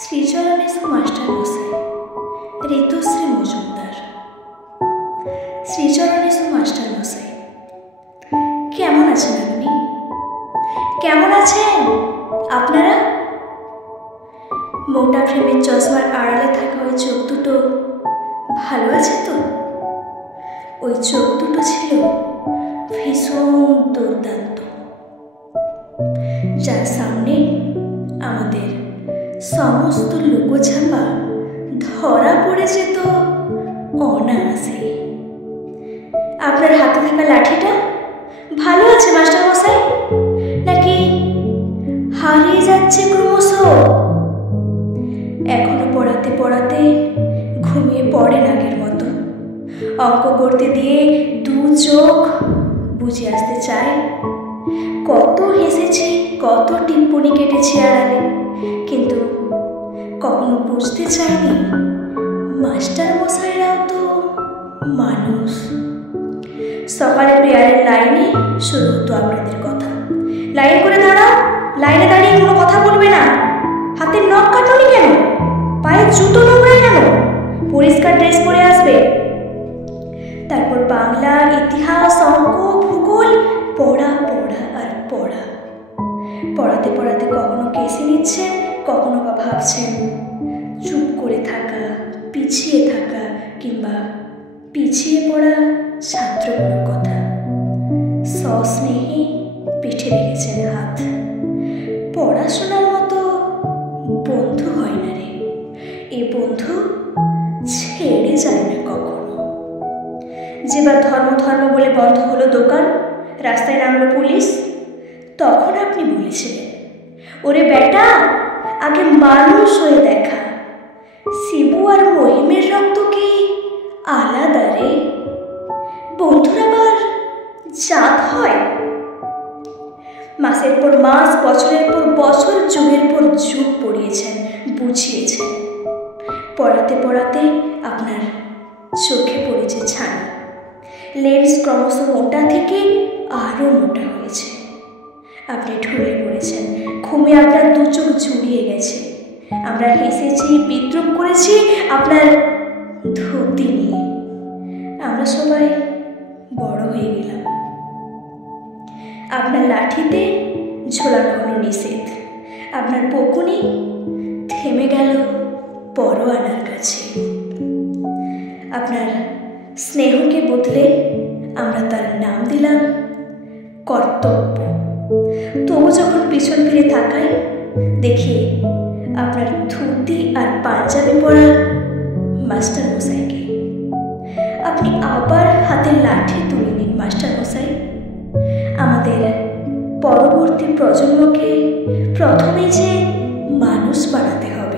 শ্রীচরণেশু মাস্টারমশাই ঋতুশ্রী মজুমদার। শ্রীচরণেশু মাস্টারমশাই, কেমন আছেন আপনি? কেমন আছেন আপনারা? মোটা ফ্রেমের চশমার আড়ালে থাকা ওই চোখ দুটো ভালো আছে তো? ওই চোখ দুটো ছিল ভীষণ দুর্দান্ত, যার সামনে আমাদের সমস্ত লুকোছাপা ধরা পড়ে যেত অনায়াসে। আপনার হাতে থাকা লাঠিটা ভালো আছে মাস্টারমশাই, নাকি হারিয়ে যাচ্ছে ক্রমশ? এখনো পড়াতে পড়াতে ঘুমিয়ে পড়েন আগের মতো। অঙ্ক করতে দিয়ে দু চোখ বুঝে আসতে চায়। কত হেসেছি, কত টিপ্পনি কেটেছি আড়ালে, কিন্তু কখনো বুঝতে চাইনি মাস্টারমশাইরাও তো মানুষ। সকালে প্রেয়ারের লাইনে শুরু হতো আপনাদের কথা। লাইন করে দাঁড়াও, লাইনে দাঁড়িয়ে কোনো কথা বলবে না, হাতের নখ কাটনি কেন, পায়ের জুতো নোংরা কেন, পরিষ্কার ড্রেস পরে আসবে। তারপর বাংলা, ইতিহাস, অঙ্ক, ভূগোল, পড়া পড়া আর পড়া। পড়াতে পড়াতে কখনো কেসে নিচ্ছেন, কখনো বা ভাবছেন চুপ করে থাকা, পিছিয়ে থাকা কিংবা পিছিয়ে পড়া ছাত্রগুলোর কথা। সস্নেহে পিঠে রেখেছেন হাত। পড়াশোনার মতো বন্ধু হয় না রে, এ বন্ধু ছেড়ে যায় না কখনো। যেবার ধর্ম ধর্ম বলে বন্ধ হলো দোকান, রাস্তায় নামলো পুলিশ, তখন আপনি বলেছিলেন, ওরে বেটা, আগে মানুষ হয়ে দেখা। শিবু আর মহিমের রক্ত কি আলাদা রে? বন্ধুর আবার জাত হয়। মাসের পর মাস, বছরের পর বছর, যুগের পর যুগ পড়িয়েছেন, বুঝিয়েছেন। পড়াতে পড়াতে আপনার চোখে পড়েছে ছানি। লেন্স ক্রমশ মোটা থেকে আরো মোটা হয়েছে। আপনি ঢলে পড়েছেন, ঘুমে আপনার দু চোখ জুড়িয়ে গেছে। আমরা হেসেছি, বিদ্রুপ করেছি আপনার ধুতি নিয়ে। আমরা সবাই বড় হয়ে গেলাম। আপনার লাঠিতে ঝোলানো হলো নিষেধ। আপনার বকুনি থেমে গেল পরোয়ানার কাছে। আপনার স্নেহকে বদলে আমরা তার নাম দিলাম কর্তব্য। তবু যখন পিছন ফিরে তাকাই, দেখি আপনার ধুতি আর পাঞ্জাবি পরা মাস্টারমশাইকে। আপনি আবার হাতের লাঠি তুলে নিন মাস্টারমশাই। আমাদের পরবর্তী প্রজন্মকে প্রথমে যে মানুষ বানাতে হবে।